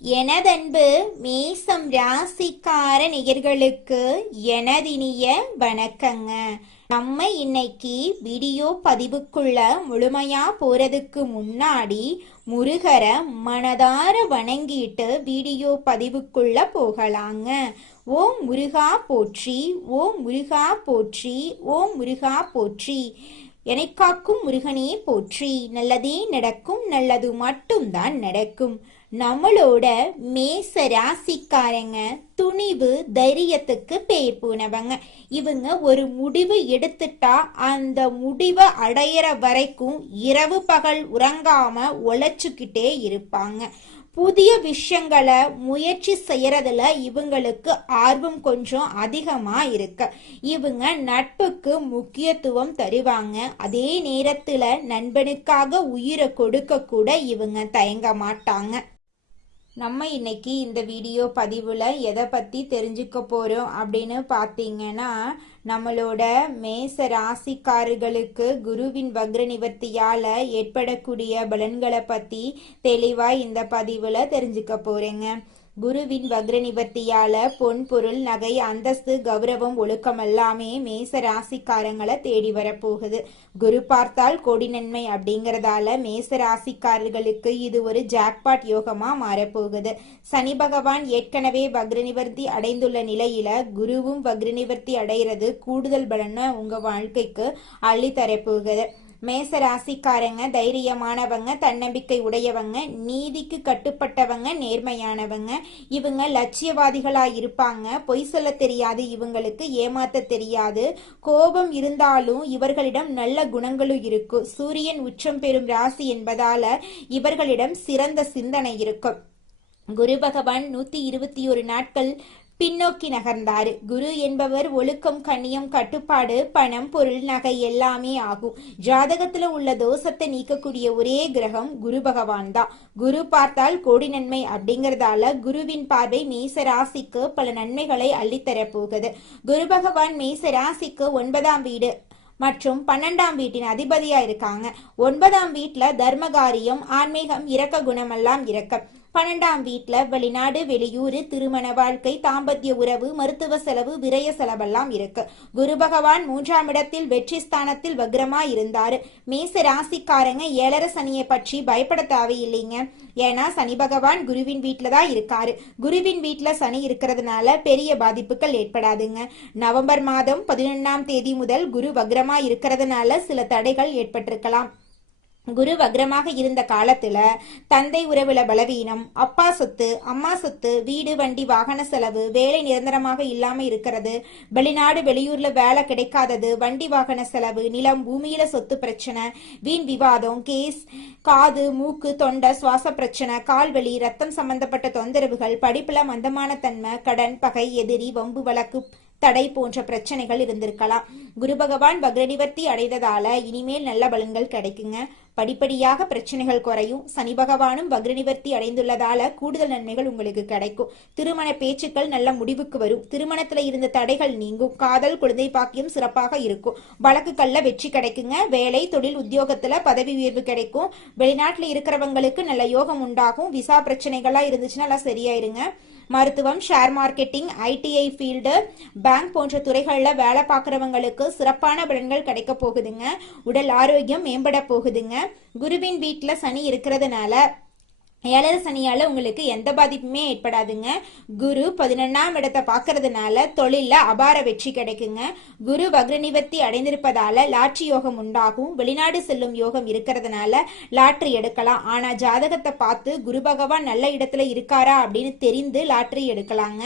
எனதன்பு மேசம் ராசிக்கார நேயர்களுக்கு எனதினிய வணக்கங்க. நம்ம இன்னைக்கு வீடியோ பதிவுக்குள்ள முழுமையா போறதுக்கு முன்னாடி முருகரை மனதார வணங்கிட்டு வீடியோ பதிவுக்குள்ள போகலாங்க. ஓம் முருகா போற்றி, ஓம் முருகா போற்றி, ஓம் முருகா போற்றி. எனக்காக்கும் முருகனே போற்றி. நல்லதே நடக்கும், நல்லது மட்டும்தான் நடக்கும். நம்மளோட மேச ராசிக்காரங்க துணிவு தைரியத்துக்கு பேர் போனவங்க. இவங்க ஒரு முடிவு எடுத்துட்டா அந்த முடிவை அடையிற வரைக்கும் இரவு பகல் உறங்காம உழைச்சுக்கிட்டே இருப்பாங்க. புதிய விஷயங்களை முயற்சி செய்யறதுல இவங்களுக்கு ஆர்வம் கொஞ்சம் அதிகமா இருக்கு. இவங்க நட்புக்கு முக்கியத்துவம் தருவாங்க. அதே நேரத்துல நண்பனுக்காக உயிரை கொடுக்க கூட இவங்க தயங்க மாட்டாங்க. நம்ம இன்னைக்கு இந்த வீடியோ பதிவில் எதை பற்றி தெரிஞ்சுக்க போகிறோம் அப்படின்னு பார்த்தீங்கன்னா, நம்மளோட மேச ராசிக்காரர்களுக்கு குருவின் வக்ர நிவர்த்தியால் ஏற்படக்கூடிய பலன்களை பற்றி தெளிவாக இந்த பதிவில் தெரிஞ்சுக்க போகிறேங்க. குருவின் வக்ர நிவர்த்தியால பொன் பொருள் நகை அந்தஸ்து கௌரவம் ஒழுக்கம் எல்லாமே மேச ராசிக்காரங்களை தேடி வரப்போகுது. குரு பார்த்தால் கோடி நன்மை அப்படிங்கறதால மேச ராசிக்காரர்களுக்கு இது ஒரு ஜாக்பாட் யோகமா மாறப்போகுது. சனி பகவான் ஏற்கனவே வக்ர நிவர்த்தி அடைந்துள்ள நிலையில குருவும் வக்ர நிவர்த்தி அடைகிறது கூடுதல் பலனை உங்க வாழ்க்கைக்கு அள்ளி தரப்போகுது. மேச ராசிக்காரங்க தைரியமானவங்க, தன்னம்பிக்கை உடையவங்க, நீதிக்கு கட்டுப்பட்டவங்க, நேர்மையானவங்க. இவங்க லட்சியவாதிகளா இருப்பாங்க. பொய் சொல்ல தெரியாது, இவங்களுக்கு ஏமாத்த தெரியாது. கோபம் இருந்தாலும் இவர்களிடம் நல்ல குணங்களும் இருக்கும். சூரியன் உச்சம் பெறும் ராசி என்பதால இவர்களிடம் சிறந்த சிந்தனை இருக்கும். குரு பகவான் 121 நாட்கள் பின்னோக்கி நகர்ந்தாரு. குரு என்பவர் ஒழுக்கம், கண்ணியம், கட்டுப்பாடு, பணம், பொருள், நகை எல்லாமே ஆகும். ஜாதகத்துல உள்ள தோஷத்தை நீக்கக்கூடிய ஒரே கிரகம் குரு பகவான் தான். குரு பார்த்தால் கோடி நன்மை அப்படிங்கறதால குருவின் பார்வை மேச ராசிக்கு பல நன்மைகளை அள்ளித்தர போகுது. குரு பகவான் மேச ராசிக்கு 9ஆம் வீடு மற்றும் 12ஆம் வீட்டின் அதிபதியா இருக்காங்க. 9ஆம் வீட்டுல தர்மகாரியம், ஆன்மீகம், இரக்க குணமெல்லாம் இருக்க. 12ஆம் வீட்டுல வெளிநாடு, வெளியூர், திருமண வாழ்க்கை, தாம்பத்திய உறவு, மருத்துவ செலவு, விரய செலவெல்லாம் இருக்கு. குரு பகவான் 3ஆம் இடத்தில் வெற்றி ஸ்தானத்தில் வக்ரமா இருந்தாரு. மேச ராசிக்காரங்க 7.5 சனியை பற்றி பயப்பட தேவையில்லைங்க. ஏன்னா சனி பகவான் குருவின் வீட்டுல தான் இருக்காரு. குருவின் வீட்டுல சனி இருக்கிறதுனால பெரிய பாதிப்புகள் ஏற்படாதுங்க. நவம்பர் மாதம் 11ஆம் தேதி முதல் குரு வக்ரமா இருக்கிறதுனால சில தடைகள் ஏற்பட்டிருக்கலாம். குரு வக்ரமாக இருந்த காலத்துல தந்தை உறவுல பலவீனம், அப்பா சொத்து, அம்மா சொத்து, வீடு, வண்டி, வாகன செலவு, வேலை நிரந்தரமாக இல்லாம இருக்கிறது, வெளிநாடு வெளியூர்ல வேலை கிடைக்காதது, வண்டி வாகன செலவு, நிலம் பூமியில சொத்து பிரச்சனை, வீண் விவாதம், கேஸ், காது, மூக்கு, தொண்டை, சுவாச பிரச்சனை, கால்வலி, ரத்தம் சம்பந்தப்பட்ட தொந்தரவுகள், படிப்புல மந்தமான தன்மை, கடன், பகை, எதிரி, வம்பு வழக்கு, தடை போன்ற பிரச்சனைகள் இருந்திருக்கலாம். குரு பகவான் வக்ர நிவர்த்தி அடைந்ததால இனிமேல் நல்ல பலன்கள் கிடைக்குங்க. படிப்படியாக பிரச்சனைகள் குறையும். சனி பகவானும் வக்ர நிவர்த்தி அடைந்துள்ளதால கூடுதல் நன்மைகள் உங்களுக்கு கிடைக்கும். திருமண பேச்சுக்கள் நல்ல முடிவுக்கு வரும். திருமணத்துல இருந்த தடைகள் நீங்கும். காதல், குழந்தை பாக்கியம் சிறப்பாக இருக்கும். வழக்குகள்ல வெற்றி கிடைக்குங்க. வேலை, தொழில், உத்தியோகத்துல பதவி உயர்வு கிடைக்கும். வெளிநாட்டுல இருக்கிறவங்களுக்கு நல்ல யோகம் உண்டாகும். விசா பிரச்சனைகளா இருந்துச்சுன்னா எல்லாம் சரியாயிருங்க. மருத்துவம், share marketing, ITI field, bank போன்ற துறைகளில் வேலை பார்க்குறவங்களுக்கு சிறப்பான பலன்கள் கிடைக்க போகுதுங்க. உடல் ஆரோக்கியம் மேம்பட போகுதுங்க. குருவின் வீட்டில் சனி இருக்கிறதுனால 7.5 சனியால உங்களுக்கு எந்த பாதிப்புமே ஏற்படாதுங்க. குரு 11ஆம் இடத்தை பார்க்கறதுனால தொழில அபார வெற்றி கிடைக்குங்க. குரு வக்ர நிவர்த்தி அடைந்திருப்பதால லாட்ரி யோகம் உண்டாகும். வெளிநாடு செல்லும் யோகம் இருக்கிறதுனால லாட்ரி எடுக்கலாம். ஆனா ஜாதகத்தை பார்த்து குரு பகவான் நல்ல இடத்துல இருக்காரா அப்படின்னு தெரிந்து லாட்ரி எடுக்கலாங்க.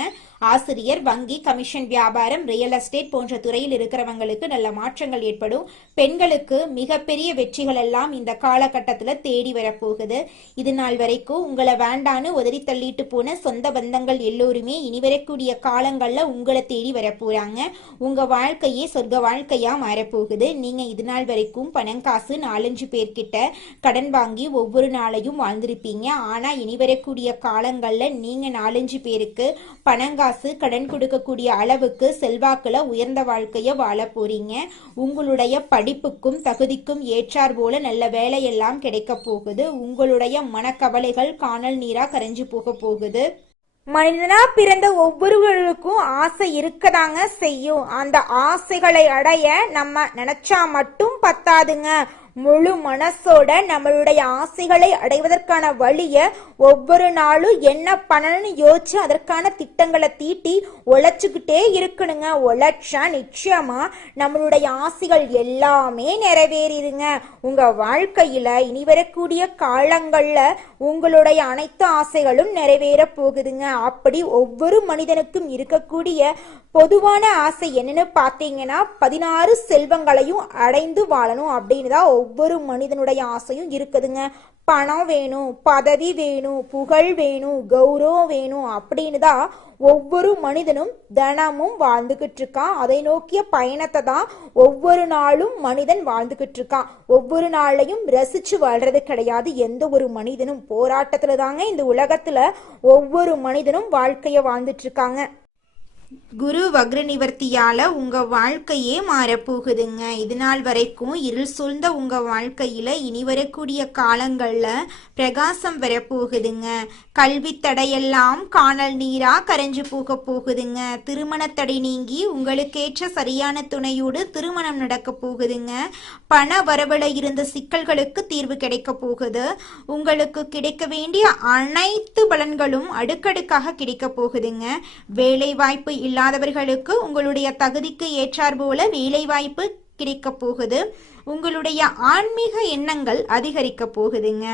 ஆசிரியர், வங்கி, கமிஷன் வியாபாரம், ரியல் எஸ்டேட் போன்ற துறையில் இருக்கிறவங்களுக்கு நல்ல மாற்றங்கள் ஏற்படும். பெண்களுக்கு மிகப்பெரிய வெற்றிகள் எல்லாம் இந்த காலகட்டத்துல தேடி வரப்போகுது. இது நாள் வரைக்கும் உங்களை வேண்டான்னு உதறி தள்ளிட்டு போன சொந்த பந்தங்கள் எல்லோருமே இனி வரக்கூடிய காலங்கள்ல உங்களை தேடி வரப்போறாங்க. உங்க வாழ்க்கையே சொர்க்க வாழ்க்கையா மாறப்போகுது. நீங்க இது நாள் வரைக்கும் பணம் காசு 4-5 பேர்கிட்ட கடன் வாங்கி ஒவ்வொரு நாளையும் வாழ்ந்திருப்பீங்க. ஆனா இனி வரக்கூடிய காலங்கள்ல நீங்க 4-5 பேருக்கு பணம் காசு கடன் கொடுக்கக்கூடிய அளவுக்கு செல்வாக்குல உயர்ந்த வாழ்க்கைய வாழ போறீங்க. உங்களுடைய படிப்புக்கும் தகுதிக்கும் ஏற்றார் போல நல்ல வேலையெல்லாம் கிடைக்க போகுது. உங்களுடைய மனக்கவலைகள் காணல் நீரா கரைஞ்சு போக போகுது. மனிதனா பிறந்த ஒவ்வொருவருக்கும் ஆசை இருக்கதாங்க செய்யும். அந்த ஆசைகளை அடைய நம்ம நினைச்சா மட்டும் பத்தாதுங்க. முழு மனசோட நம்மளுடைய ஆசைகளை அடைவதற்கான வழிய ஒவ்வொரு நாளும் என்ன பண்ணணும்னு யோசிச்சு அதற்கான திட்டங்களை தீட்டி உழைச்சுக்கிட்டே இருக்கணுங்க. உழைச்சா நிச்சயமா நம்மளுடைய ஆசைகள் எல்லாமே நிறைவேறிடுங்க. உங்க வாழ்க்கையில இனி வரக்கூடிய காலங்கள்ல உங்களுடைய அனைத்து ஆசைகளும் நிறைவேற போகுதுங்க. அப்படி ஒவ்வொரு மனிதனுக்கும் இருக்கக்கூடிய பொதுவான ஆசை என்னன்னு பார்த்தீங்கன்னா 16 செல்வங்களையும் அடைந்து வாழணும் அப்படின்னு தான் ஒவ்வொரு மனிதனுடைய ஆசையும் இருக்குதுங்க. பணம் வேணும், பதவி வேணும், புகழ் வேணும், கௌரவம் வேணும் அப்படின்னு தான் ஒவ்வொரு மனிதனும் தினமும் வாழ்ந்துகிட்டு இருக்கான். அதை நோக்கிய பயணத்தை தான் ஒவ்வொரு நாளும் மனிதன் வாழ்ந்துகிட்டு இருக்கான். ஒவ்வொரு நாளையும் ரசிச்சு வாழ்றது கிடையாது. எந்த ஒரு மனிதனும் போராட்டத்துல தாங்க இந்த உலகத்துல ஒவ்வொரு மனிதனும் வாழ்க்கைய வாழ்ந்துட்டு இருக்காங்க. குரு வக்ர நிவர்த்தியால உங்க வாழ்க்கையே மாறப்போகுதுங்க. இது நாள் வரைக்கும் இருள் சூழ்ந்த உங்க வாழ்க்கையில இனி வரக்கூடிய காலங்கள்ல பிரகாசம் வரப்போகுதுங்க. கல்வி தடையெல்லாம் காணல் நீரா கரைஞ்சு போக போகுதுங்க. திருமண தடை நீங்கி உங்களுக்கேற்ற சரியான துணையோடு திருமணம் நடக்க போகுதுங்க. பண வரவுல இருந்த சிக்கல்களுக்கு தீர்வு கிடைக்க போகுது. உங்களுக்கு கிடைக்க வேண்டிய அனைத்து பலன்களும் அடுக்கடுக்காக கிடைக்க போகுதுங்க. வேலை வாய்ப்பு இல்லாதவர்களுக்கு உங்களுடைய தகுதிக்கு ஏற்றார் போல வேலை வாய்ப்பு கிடைக்க போகுது. உங்களுடைய ஆன்மீக எண்ணங்கள் அதிகரிக்க போகுதுங்க.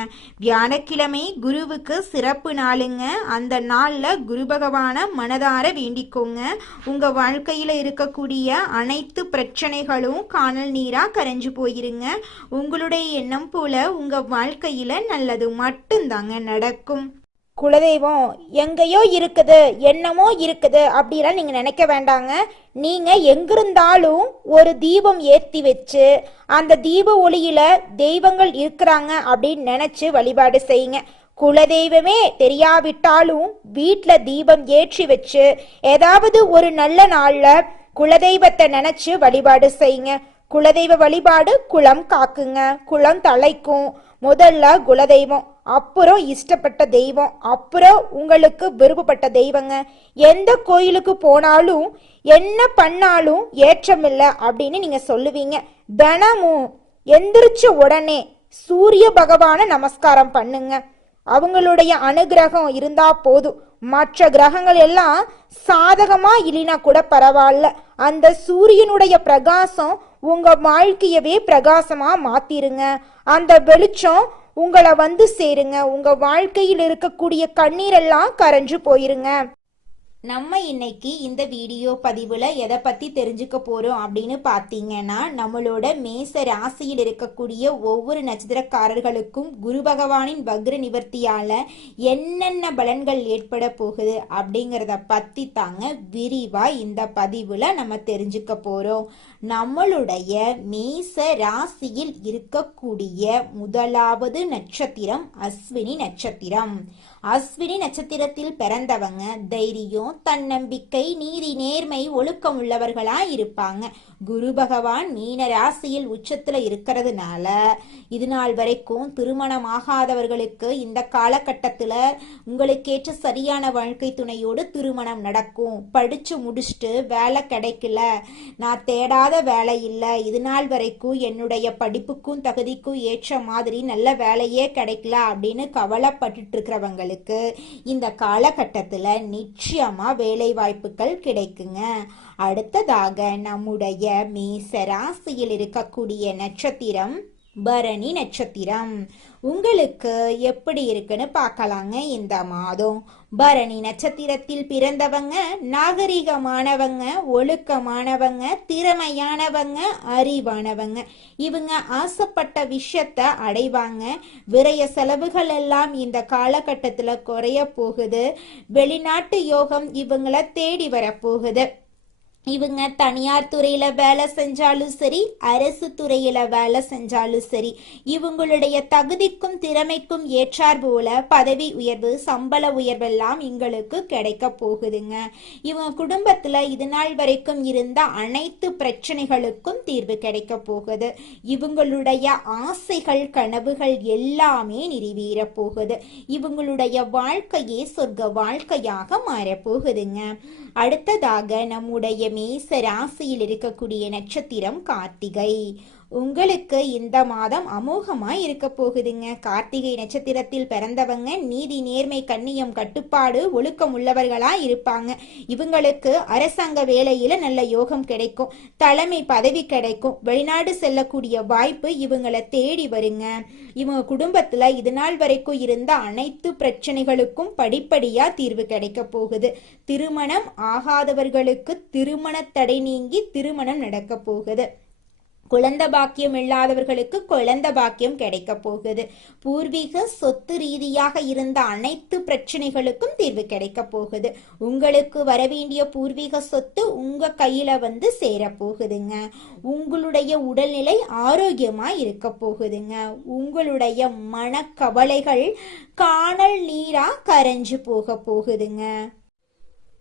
வியாழக்கிழமை குருவுக்கு சிறப்பு நாளுங்க. அந்த நாள்ல குரு பகவான மனதார வேண்டிக்கோங்க. உங்க வாழ்க்கையில இருக்கக்கூடிய அனைத்து பிரச்சனைகளும் காணல் நீரா கரைஞ்சு போயிருங்க. உங்களுடைய எண்ணம் போல உங்க வாழ்க்கையில நல்லது மட்டும்தாங்க நடக்கும். குலதெய்வம் எங்கேயோ இருக்குது, என்னமோ இருக்குது அப்படிலாம் நீங்க நினைக்க வேண்டாங்க. நீங்க எங்கிருந்தாலும் ஒரு தீபம் ஏற்றி வச்சு அந்த தீப ஒளியில தெய்வங்கள் இருக்கிறாங்க அப்படின்னு நினைச்சு வழிபாடு செய்யுங்க. குலதெய்வமே தெரியாவிட்டாலும் வீட்டுல தீபம் ஏற்றி வச்சு ஏதாவது ஒரு நல்ல நாள்ல குலதெய்வத்தை நினைச்சு வழிபாடு செய்யுங்க. குலதெய்வ வழிபாடு குலம் காக்குங்க, குலம் தலைக்கும். முதல்ல குலதெய்வம், அப்புறம் இஷ்டப்பட்ட தெய்வம், அப்புறம் உங்களுக்கு விருப்பப்பட்ட தெய்வங்க. எந்த கோயிலுக்கு போனாலும் என்ன பண்ணாலும் ஏற்றமில்லை அப்படின்னு நீங்க சொல்லுவீங்க. தினமும் எந்திரிச்ச உடனே சூரிய பகவான நமஸ்காரம் பண்ணுங்க. அவங்களுடைய அனுகிரகம் இருந்தா போதும். மற்ற கிரகங்கள் எல்லாம் சாதகமா இல்லைனா கூட பரவாயில்ல, அந்த சூரியனுடைய பிரகாசம் உங்க வாழ்க்கையவே பிரகாசமா மாத்திருங்க. அந்த வெளிச்சம் உங்களை வந்து சேருங்க. உங்க வாழ்க்கையில் இருக்கக்கூடிய கண்ணீரெல்லாம் கரைஞ்சு போயிருங்க. நம்ம இன்னைக்கு இந்த வீடியோ பதிவுல எதை பத்தி தெரிஞ்சுக்க போறோம் அப்படின்னு பாத்தீங்கன்னா, நம்மளோட மேச ராசியில் இருக்கக்கூடிய ஒவ்வொரு நட்சத்திரக்காரர்களுக்கும் குரு பகவானின் வக்ர நிவர்த்தியால என்னென்ன பலன்கள் ஏற்பட போகுது அப்படிங்கிறத பத்தி தாங்க விரிவா இந்த பதிவுல நம்ம தெரிஞ்சுக்க போறோம். நம்மளுடைய மேச ராசியில் இருக்கக்கூடிய முதலாவது நட்சத்திரம் அஸ்வினி நட்சத்திரம். அஸ்வினி நட்சத்திரத்தில் பிறந்தவங்க தைரியம், தன்னம்பிக்கை, நீதி, நேர்மை, ஒழுக்கம் உள்ளவர்களா இருப்பாங்க. குரு பகவான் மீன ராசியில் உச்சத்துல இருக்கிறதுனால இது நாள் வரைக்கும் திருமணம் ஆகாதவர்களுக்கு இந்த காலகட்டத்துல உங்களுக்கேற்ற சரியான வாழ்க்கை துணையோடு திருமணம் நடக்கும். படிச்சு முடிச்சுட்டு வேலை கிடைக்கல, நான் தேடாத வேலை இல்லை, இது நாள் வரைக்கும் என்னுடைய படிப்புக்கும் தகுதிக்கும் ஏற்ற மாதிரி நல்ல வேலையே கிடைக்கல அப்படின்னு கவலைப்பட்டு இருக்கிறவங்களுக்கு இந்த காலகட்டத்துல நிச்சயமா வேலை வாய்ப்புகள் கிடைக்குங்க. அடுத்ததாக நம்முடைய மேச ராசியில் இருக்கக்கூடிய நட்சத்திரம் பரணி நட்சத்திரம். உங்களுக்கு எப்படி இருக்குன்னு பார்க்கலாங்க. இந்த மாதம் பரணி நட்சத்திரத்தில் பிறந்தவங்க நாகரிகமானவங்க, ஒழுக்கமானவங்க, திறமையானவங்க, அறிவானவங்க. இவங்க ஆசைப்பட்ட விஷயத்த அடைவாங்க. விரய செலவுகள் எல்லாம் இந்த காலகட்டத்துல குறைய போகுது. வெளிநாட்டு யோகம் இவங்கள தேடி வரப்போகுது. இவங்க தனியார் துறையில வேலை செஞ்சாலும் சரி, அரசு துறையில வேலை செஞ்சாலும் சரி, இவங்களுடைய தகுதிக்கும் திறமைக்கும் ஏற்றார் போல பதவி உயர்வு, சம்பள உயர்வெல்லாம் இவங்களுக்கு கிடைக்க போகுதுங்க. இவங்க குடும்பத்துல இது நாள் வரைக்கும் இருந்த அனைத்து பிரச்சனைகளுக்கும் தீர்வு கிடைக்க போகுது. இவங்களுடைய ஆசைகள், கனவுகள் எல்லாமே நிறைவேற போகுது. இவங்களுடைய வாழ்க்கையே சொர்க்க வாழ்க்கையாக மாறப்போகுதுங்க. அடுத்ததாக நம்முடைய மேச ராசியில் இருக்கக்கூடிய நட்சத்திரம் கார்த்திகை. உங்களுக்கு இந்த மாதம் அமோகமா இருக்க போகுதுங்க. கார்த்திகை நட்சத்திரத்தில் பிறந்தவங்க நீதி, நேர்மை, கண்ணியம், கட்டுப்பாடு, ஒழுக்கம் உள்ளவர்களா இருப்பாங்க. இவங்களுக்கு அரசாங்க வேலையில நல்ல யோகம் கிடைக்கும், தலைமை பதவி கிடைக்கும், வெளிநாடு செல்லக்கூடிய வாய்ப்பு இவங்களை தேடி வருங்க. இவங்க குடும்பத்துல இது நாள் வரைக்கும் இருந்த அனைத்து பிரச்சனைகளுக்கும் படிப்படியா தீர்வு கிடைக்க போகுது. திருமணம் ஆகாதவர்களுக்கு திருமண தடை நீங்கி திருமணம் நடக்க போகுது. குழந்தை பாக்கியம் இல்லாதவர்களுக்கு குழந்தை பாக்கியம் கிடைக்க போகுது. பூர்வீக சொத்து ரீதியாக இருந்த அனைத்து பிரச்சனைகளுக்கும் தீர்வு கிடைக்க போகுது. உங்களுக்கு வரவேண்டிய பூர்வீக சொத்து உங்க கையில வந்து சேர போகுதுங்க. உங்களுடைய உடல்நிலை ஆரோக்கியமா இருக்க போகுதுங்க. உங்களுடைய மனக்கவலைகள் காணல் நீரா கரைஞ்சு போக போகுதுங்க.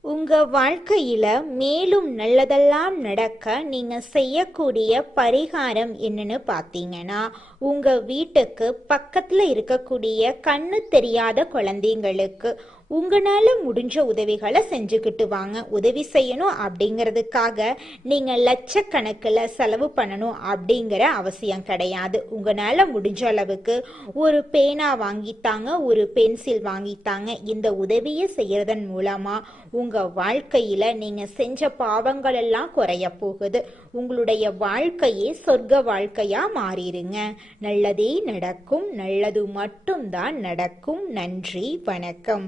உங்க வாழ்க்கையில மேலும் நல்லதெல்லாம் நடக்க நீங்க செய்யக்கூடிய பரிகாரம் என்னன்னு பார்த்தீங்கன்னா, உங்க வீட்டுக்கு பக்கத்துல இருக்கக்கூடிய கண்ணு தெரியாத குழந்தைங்களுக்கு உங்களால முடிஞ்ச உதவிகளை செஞ்சுக்கிட்டு வாங்க. உதவி செய்யணும் அப்படிங்கிறதுக்காக நீங்க லட்சக்கணக்கில் செலவு பண்ணணும் அப்படிங்கிற அவசியம் கிடையாது. உங்களால முடிஞ்ச அளவுக்கு ஒரு பேனா வாங்கித்தாங்க, ஒரு பென்சில் வாங்கித்தாங்க. இந்த உதவியை செய்யறதன் மூலமா உங்க வாழ்க்கையில நீங்க செஞ்ச பாவங்கள் எல்லாம் குறைய போகுது. உங்களுடைய வாழ்க்கையே சொர்க்க வாழ்க்கையா மாறிடுங்க. நல்லதே நடக்கும், நல்லது மட்டும்தான் நடக்கும். நன்றி, வணக்கம்.